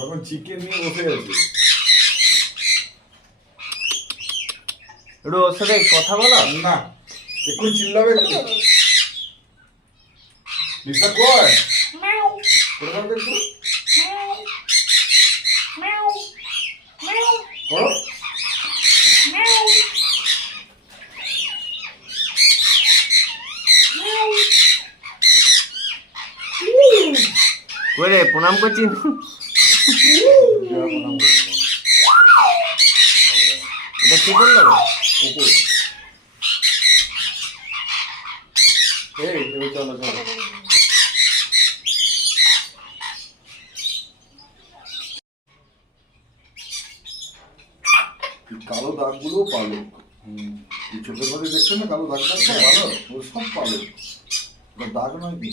এখন চিকেন নিয়ে বসে আছে। একটু ওর সাথে কথা বলো না, একটু চিল্লাবে একটু। লিসা কই? করে দাও তো একটু। করো। কই রে প্রণাম করছি এটা কি করলো উপর। এই চলো চলো। কালো দাগগুলো পালক। এই ছোট করে দেখছেন না কালো দাগ দাগ ভালো, ও সব পালক। দাগ নয় কি।